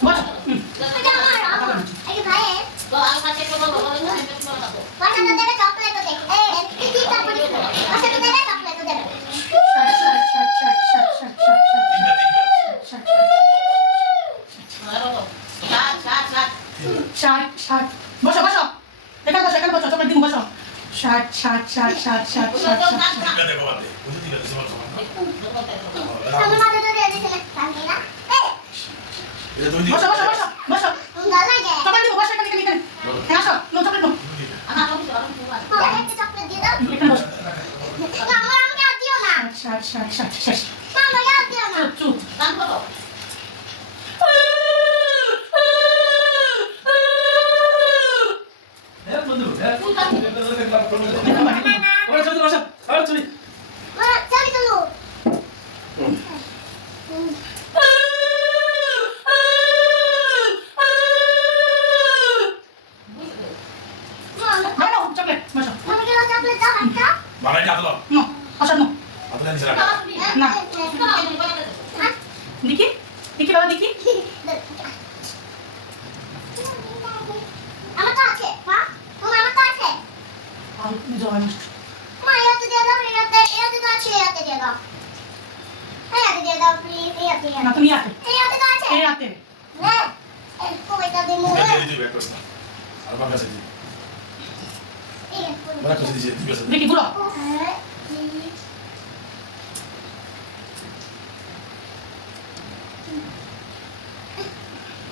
বসো এটা আমার এই ভাই তো আর কাছে তো বলো বলো না আমি তোমার খাবো বাসা তো দেবে চকলেট দেবে এই কি তারপরে বাসা তো দেবে চকলেট দেবে আরো সাত সাত সাত ষাট ষাট বসো বসো এখানে বসো চকলেট দিন বসো ষাট ষাট ষাট ষাট ষাট ষাট ষাট তিনটা দেখো বাদে বুঝে দিলে তোমার সমান না আমি মাঝে ধরে এসে খালি না এটা তুমি বসো বসো বসো বসো ভালো লাগে চকলেট দিব বসো এখানে এখানে এখানে আসো নো চকলেট নো আমার সব আরো তোমার আমার একটা চকলেট দিয়ে দাও এখানে বসো না আমার আমাকে আর দিও না ষাট ষাট ষাট ষাট না আমাকে আর দিও না চুপ দাম কত মা চাবি চলো দাও চকলেট বসো আমাকে চকলেট দাও একটা মারাই না তো নো আসো নো আতলা নিছে না না দেখি দেখি বাবা দেখি আমার তো আছে মা তোমার আমার তো আছে জয় মা ইয়াতে দিয়ে দাও ইয়াতে তো আছে ইয়াতে দিয়ে দাও ইয়াতে দিয়ে দাও প্লিজ ইয়াতে না তুমি আতে ইয়াতে তো আছে এই আতে নে এই কোইটা দে মো এটা দিবি একটা আর আমার কাছে দিবি আমার কাছে দিবি দিবি আছে দেখি গুলো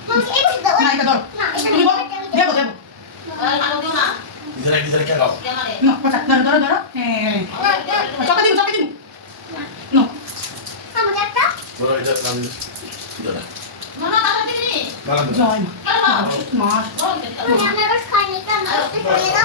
মামা এই বুঝ দাও না এটা ধরো না এটা তুমি বলো দেবো দেবো আরো দিও না দিদারে কে গাও আমারে নো পচা ধরো ধরো হ্যাঁ চকলেট দিন নো আমাকে একটা বড় এটা নাম দিদারে মামা দাদা দিবি নাম জয় মা মা বড় মানে আমরা রস খাই নি কেন করে দাও